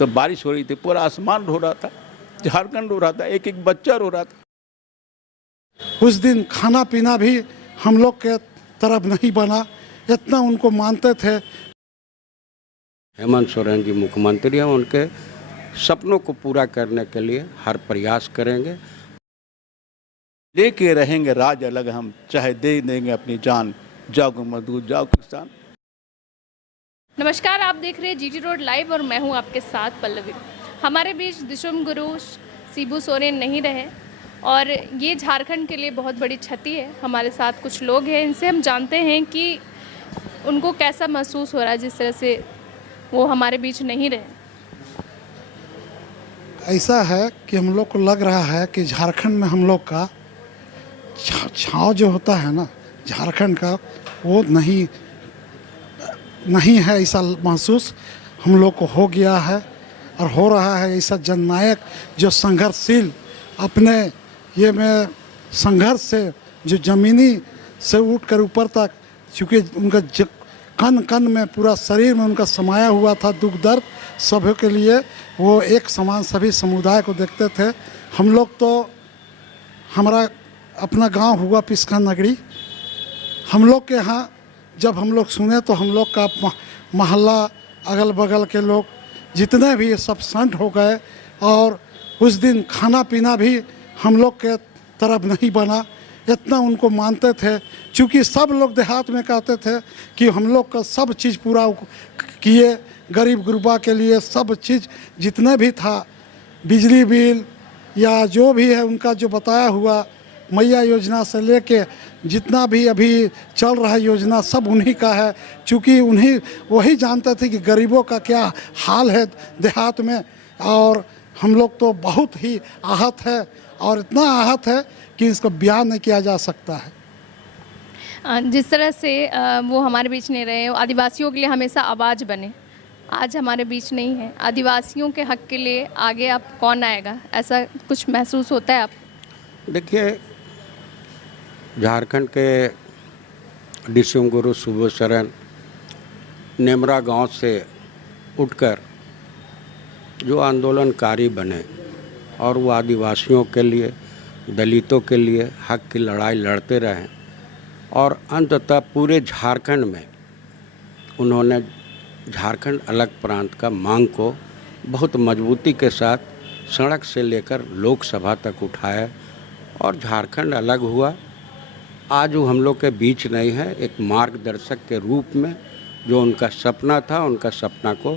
तो बारिश हो रही थी, पूरा आसमान रो रहा था, झारखंड रो रहा था, एक एक बच्चा रो रहा था। उस दिन खाना पीना भी हम लोग के तरफ नहीं बना, इतना उनको मानते थे। हेमंत सोरेन जी मुख्यमंत्री हैं, उनके सपनों को पूरा करने के लिए हर प्रयास करेंगे। लेके रहेंगे राज अलग हम, चाहे दे देंगे अपनी जान, जाओ मजदूर जाओ किसान। नमस्कार, आप देख रहे हैं जीटी रोड लाइव और मैं हूं आपके साथ पल्लवी। हमारे बीच दिशुम गुरु शिबू सोरेन नहीं रहे और ये झारखंड के लिए बहुत बड़ी क्षति है। हमारे साथ कुछ लोग हैं, इनसे हम जानते हैं कि उनको कैसा महसूस हो रहा है जिस तरह से वो हमारे बीच नहीं रहे। ऐसा है कि हम लोग को लग रहा है कि झारखंड में हम लोग का छाव जो होता है ना झारखंड का, वो नहीं है। ऐसा महसूस हम लोग को हो गया है और हो रहा है। ऐसा जननायक जो संघर्षशील अपने ये में संघर्ष से जो ज़मीनी से उठकर ऊपर तक, चूँकि उनका कण कण में पूरा शरीर में उनका समाया हुआ था दुख दर्द सभी के लिए, वो एक समान सभी समुदाय को देखते थे। हम लोग तो हमारा अपना गांव हुआ पिस्का नगरी, हम लोग के यहाँ जब हम लोग सुने तो हम लोग का मोहल्ला अगल बगल के लोग जितने भी सब संट हो गए। और उस दिन खाना पीना भी हम लोग के तरफ नहीं बना, इतना उनको मानते थे। क्योंकि सब लोग देहात में कहते थे कि हम लोग का सब चीज़ पूरा किए, गरीब गुरबा के लिए सब चीज़ जितने भी था, बिजली बिल या जो भी है उनका जो बताया हुआ मैया योजना से लेके जितना भी अभी चल रहा है योजना सब उन्हीं का है। क्योंकि उन्हीं वही जानते थे कि गरीबों का क्या हाल है देहात में। और हम लोग तो बहुत ही आहत है और इतना आहत है कि इसको बयान नहीं किया जा सकता है। जिस तरह से वो हमारे बीच नहीं रहे, आदिवासियों के लिए हमेशा आवाज़ बने, आज हमारे बीच नहीं है। आदिवासियों के हक के लिए आगे आप कौन आएगा, ऐसा कुछ महसूस होता है आप? देखिए, झारखंड के दिशुम गुरु शिबू सोरेन नेमरा गांव से उठकर जो आंदोलनकारी बने और वो आदिवासियों के लिए, दलितों के लिए हक की लड़ाई लड़ते रहे और अंततः पूरे झारखंड में उन्होंने झारखंड अलग प्रांत का मांग को बहुत मजबूती के साथ सड़क से लेकर लोकसभा तक उठाया और झारखंड अलग हुआ। आज वो हम लोग के बीच नहीं है। एक मार्गदर्शक के रूप में जो उनका सपना था, उनका सपना को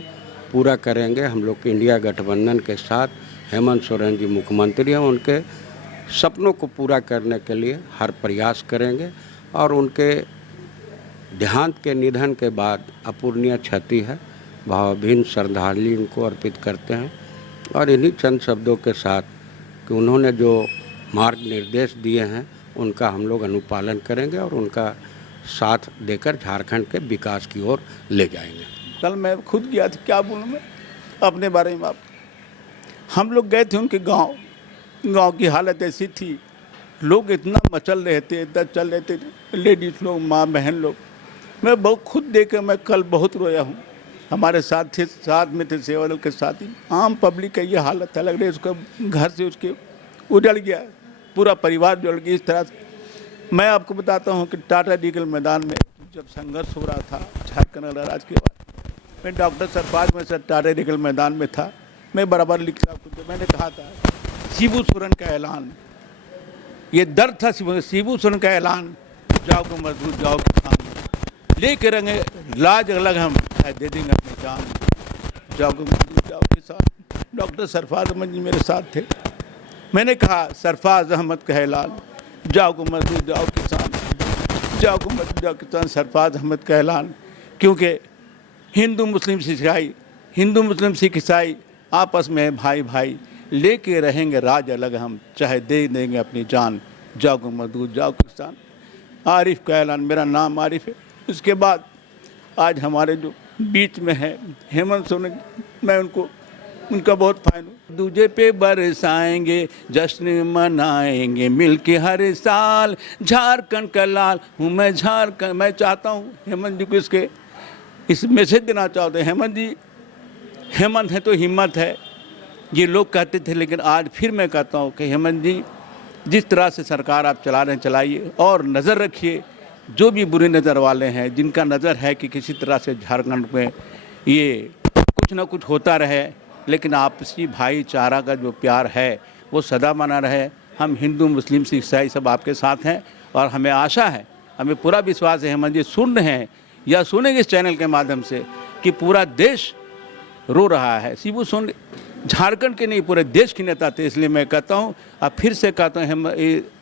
पूरा करेंगे। हम लोग इंडिया गठबंधन के साथ हेमंत सोरेन जी मुख्यमंत्री हैं, उनके सपनों को पूरा करने के लिए हर प्रयास करेंगे। और उनके देहांत के निधन के बाद अपूर्णीय क्षति है, भावभीनी श्रद्धांजलि उनको अर्पित करते हैं। और इन्हीं चंद शब्दों के साथ कि उन्होंने जो मार्ग निर्देश दिए हैं उनका हम लोग अनुपालन करेंगे और उनका साथ देकर झारखंड के विकास की ओर ले जाएंगे। कल मैं खुद गया था, क्या बोलूँ मैं अपने बारे में। आप हम लोग गए थे उनके गांव की हालत ऐसी थी, लोग इतना मचल रहे थे, इतना चल रहे थे, लेडीज़ लोग, माँ बहन लोग। मैं बहुत खुद देख कर मैं कल बहुत रोया हूँ। हमारे साथ में थे सेवा लोग के साथ ही आम पब्लिक का ये हालत है। लग रहा है उसका घर से उसके उजड़ गया, पूरा परिवार जुड़ गया इस तरह से। मैं आपको बताता हूँ कि टाटा डीगल मैदान में जब संघर्ष हो रहा था झारखंड राज्य के बाद, मैं डॉक्टर सरफराज में सर टाटा डीगल मैदान में था। मैं बराबर लिखता कुछ, मैंने कहा था शिबू सोरेन का ऐलान, ये दर्द था शिबू सोरेन का ऐलान, जाओ को मजदूर जाओ किसान, लेके रहेंगे लाज अलग हम, दे देंगे अपनी जान, जाओ को मजदूर जाओ किसान। डॉक्टर सरफराज अहमद जी मेरे साथ थे। मैंने कहा सरफराज अहमद का ऐलान, जाओ को मजदूर जाओ किसान, जाओ को मजदूर जाओ किसान, सरफराज अहमद का ऐलान। क्योंकि हिंदू मुस्लिम सिख ईसाई आपस में भाई भाई, लेके रहेंगे राज अलग हम, चाहे दे देंगे अपनी जान, जाओ को मजदूर जाओ किसान। आरिफ का ऐलान, मेरा नाम आरिफ है। उसके बाद आज हमारे जो बीच में है हेमंत सोरेन, मैं उनका बहुत फाइन हूँ। दूजे पे बरसाएंगे, जश्न मनाएंगे मिलके हर साल, झारखंड का लाल हूँ मैं झारखंड। मैं चाहता हूँ हेमंत जी को इस मैसेज देना चाहते हैं। हेमंत है तो हिम्मत है, ये लोग कहते थे, लेकिन आज फिर मैं कहता हूँ कि हेमंत जी, जिस तरह से सरकार आप चला रहे हैं चलाइए, और नज़र रखिए जो भी बुरे नज़र वाले हैं, जिनका नज़र है कि किसी तरह से झारखंड में ये कुछ ना कुछ होता रहे, लेकिन आपसी भाईचारा का जो प्यार है वो सदा बना रहे। हम हिंदू, मुस्लिम, सिख, ईसाई सब आपके साथ हैं और हमें आशा है, हमें पूरा विश्वास है हेमंत जी सुन रहे हैं या सुनेंगे इस चैनल के माध्यम से कि पूरा देश रो रहा है। शिबू सोरेन झारखंड के नहीं पूरे देश के नेता थे, इसलिए मैं कहता हूँ, अब फिर से कहता हूँ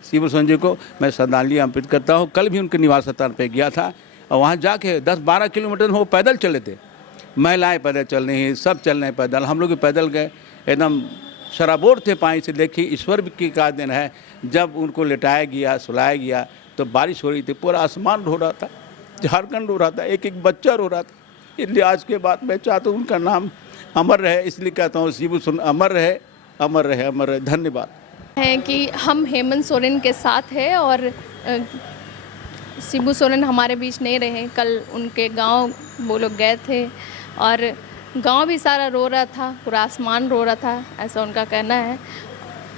शिबू सोरेन जी को मैं श्रद्धांजलि अर्पित करता हूँ। कल भी उनके निवास स्थान पर गया था और वहाँ जाके 10-12 किलोमीटर वो पैदल चले थे, महिलाएं पैदल चल रही हैं, सब चल रहे हैं पैदल, हम लोग भी पैदल गए, एकदम शराबोर थे पानी से। देखिए ईश्वर की का दिन है, जब उनको लेटाया गया, सुलाया गया तो बारिश हो रही थी, पूरा आसमान रो रहा था, झारखंड रो रहा था, एक एक बच्चा रो रहा था। इसलिए आज के बाद मैं चाहता हूँ उनका नाम अमर रहे, इसलिए कहता हूँ शिबू सोरेन अमर रहे, अमर रहे, अमर रहे। धन्यवाद। है कि हम हेमंत सोरेन के साथ हैं और शिबू सोरेन हमारे बीच नहीं रहे। कल उनके गांव वो लोग गए थे और गांव भी सारा रो रहा था, पूरा आसमान रो रहा था, ऐसा उनका कहना है।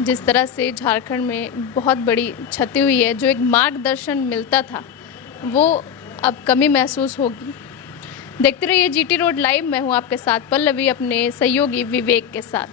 जिस तरह से झारखंड में बहुत बड़ी क्षति हुई है, जो एक मार्गदर्शन मिलता था वो अब कमी महसूस होगी। देखते रहिए GT रोड लाइव। मैं हूं आपके साथ पल्लवी, अपने सहयोगी विवेक के साथ।